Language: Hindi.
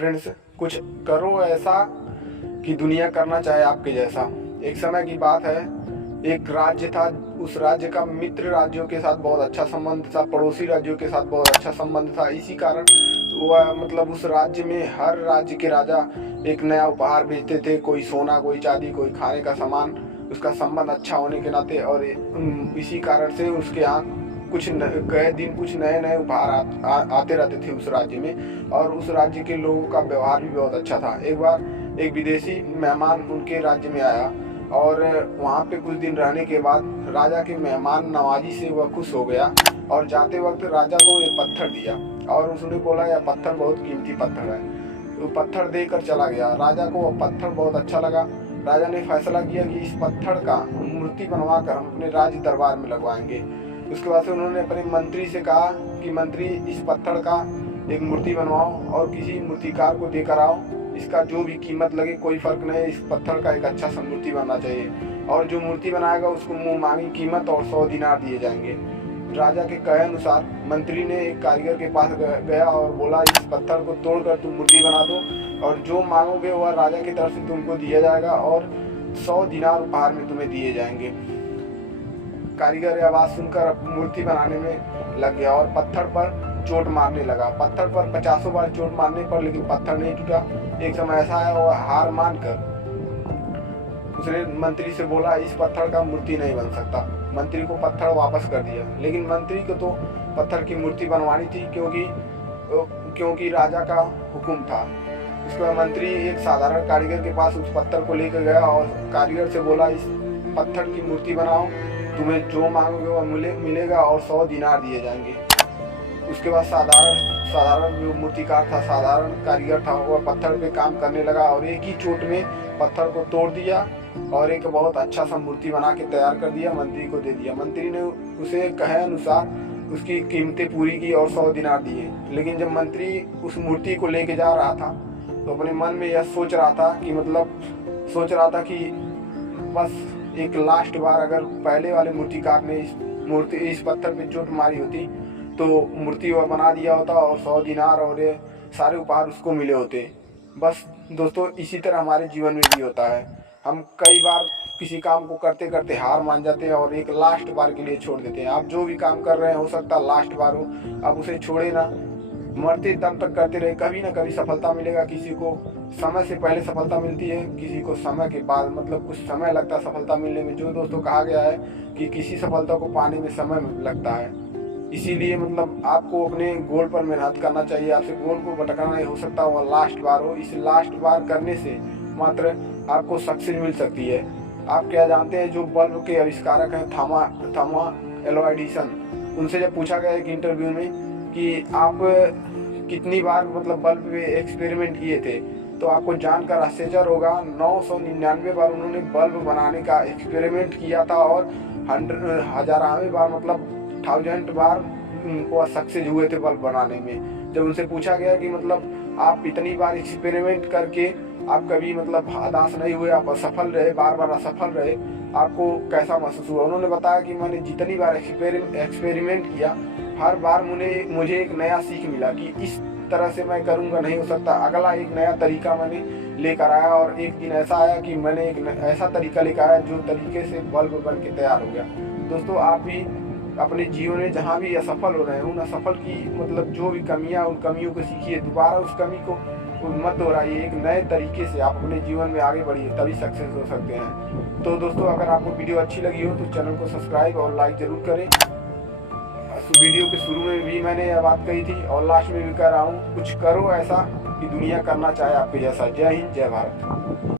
फ्रेंड्स, कुछ करो ऐसा कि दुनिया करना चाहे आपके जैसा। एक समय की बात है, एक राज्य था, उस राज्य का मित्र राज्यों के साथ बहुत अच्छा संबंध था, पड़ोसी राज्यों के साथ बहुत अच्छा संबंध था। इसी कारण वह मतलब उस राज्य में हर राज्य के राजा एक नया उपहार भेजते थे, कोई सोना, कोई चांदी, कोई खाने का सामान, उसका संबंध अच्छा होने के नाते। और इसी कारण से उसके यहाँ कुछ गए दिन कुछ नए नए उपहार आते रहते थे उस राज्य में, और उस राज्य के लोगों का व्यवहार भी बहुत अच्छा था। एक बार एक विदेशी मेहमान उनके राज्य में आया, और वहाँ पे कुछ दिन रहने के बाद राजा के मेहमान नवाजी से वह खुश हो गया, और जाते वक्त राजा को एक पत्थर दिया, और उसने बोला यह पत्थर बहुत कीमती पत्थर है। तो पत्थर देकर चला गया। राजा को वह पत्थर बहुत अच्छा लगा। राजा ने फैसला किया कि इस पत्थर का मूर्ति बनवा कर हम अपने राज दरबार में लगवाएंगे। उसके बाद से उन्होंने अपने मंत्री से कहा कि मंत्री, इस पत्थर का एक मूर्ति बनवाओ और किसी मूर्तिकार को देकर आओ, इसका जो भी कीमत लगे कोई फर्क नहीं, इस पत्थर का एक अच्छा सा मूर्ति बनना चाहिए, और जो मूर्ति बनाएगा उसको मुँह मांगी कीमत और 100 दिनार दिए जाएंगे। राजा के कहे अनुसार मंत्री ने एक कारीगर के पास गया और बोला, इस पत्थर को तोड़कर तुम मूर्ति बना दो, और जो मांगोगे वह राजा की तरफ से तुमको दिया जाएगा, और 100 दिनार उपहार में तुम्हें दिए जाएंगे। कारीगर यह बात सुनकर मूर्ति बनाने में लग गया और पत्थर पर चोट मारने लगा। पत्थर पर 50 बार चोट मारने पर लेकिन पत्थर नहीं टूटा। एक समय ऐसा है, वह हार मानकर उसने मंत्री से बोला, इस पत्थर का मूर्ति नहीं बन सकता। मंत्री को पत्थर वापस कर दिया, लेकिन मंत्री को तो पत्थर की मूर्ति बनवानी थी, क्योंकि राजा का हुक्म था। उसके बाद मंत्री एक साधारण कारीगर के पास उस पत्थर को लेकर गया और कारीगर से बोला, इस पत्थर की मूर्ति बनाओ, तुम्हें जो मांगोगे वह मिलेगा और 100 दिनार दिए जाएंगे। उसके बाद साधारण जो मूर्तिकार था, साधारण कारीगर था, वह पत्थर पे काम करने लगा और एक ही चोट में पत्थर को तोड़ दिया और एक बहुत अच्छा सा मूर्ति बना के तैयार कर दिया, मंत्री को दे दिया। मंत्री ने उसे कहे अनुसार उसकी कीमतें पूरी की और 100 दिनार दिए। लेकिन जब मंत्री उस मूर्ति को लेके जा रहा था तो अपने मन में यह सोच रहा था कि बस एक लास्ट बार अगर पहले वाले मूर्तिकार ने इस पत्थर पे चोट मारी होती तो मूर्ति वह बना दिया होता और 100 दिनार और ये सारे उपहार उसको मिले होते। बस दोस्तों, इसी तरह हमारे जीवन में भी होता है। हम कई बार किसी काम को करते करते हार मान जाते हैं और एक लास्ट बार के लिए छोड़ देते हैं। आप जो भी काम कर रहे हैं, हो सकता है लास्ट बार हो, आप उसे छोड़े ना, मरते दम तक करते रहे, कभी ना कभी सफलता मिलेगा। किसी को समय से पहले सफलता मिलती है, किसी को समय के बाद, मतलब कुछ समय लगता है सफलता मिलने में। जो दोस्तों कहा गया है कि किसी सफलता को पाने में समय लगता है, इसीलिए मतलब आपको अपने गोल पर मेहनत करना चाहिए। आपसे गोल को भटकाना नहीं, हो सकता वह लास्ट बार हो। इस लास्ट बार करने से मात्र आपको सक्सेस मिल सकती है। आप क्या जानते हैं, जो बल्ब के आविष्कारक हैं थॉमस एल्वा एडिसन, उनसे जब पूछा गया एक इंटरव्यू में कि आप कितनी बार मतलब बल्ब पे एक्सपेरिमेंट किए थे, तो आपको जानकर आश्चर्य होगा 999 बार उन्होंने बल्ब बनाने का एक्सपेरिमेंट किया था, और 1000वें बार मतलब 1000 बार वो सक्सेस हुए थे बल्ब बनाने में। जब उनसे पूछा गया कि मतलब आप इतनी बार एक्सपेरिमेंट करके आप कभी मतलब हताश नहीं हुए, आप असफल रहे, बार बार असफल रहे, आपको कैसा महसूस हुआ? उन्होंने बताया कि मैंने जितनी बार एक्सपेरिमेंट किया, हर बार मुझे एक नया सीख मिला कि इस तरह से मैं करूँगा नहीं हो सकता। अगला एक नया तरीका मैंने लेकर आया, और एक दिन ऐसा आया कि मैंने एक ऐसा तरीका लेकर आया जो तरीके से बल्ब बन के तैयार हो गया। दोस्तों, आप भी अपने जीवन में जहाँ भी असफल हो रहे हैं, उन असफल की मतलब जो भी कमियां, उन कमियों को सीखिए, दोबारा उस कमी को मत दोहराइए। एक नए तरीके से आप अपने जीवन में आगे बढ़िए, तभी सक्सेस हो सकते हैं। तो दोस्तों, अगर आपको वीडियो अच्छी लगी हो तो चैनल को सब्सक्राइब और लाइक जरूर करें। वीडियो के शुरू में भी मैंने यह बात कही थी और लास्ट में भी कह रहा हूँ, कुछ करो ऐसा कि दुनिया करना चाहे आपके जैसा। जय हिंद, जय भारत।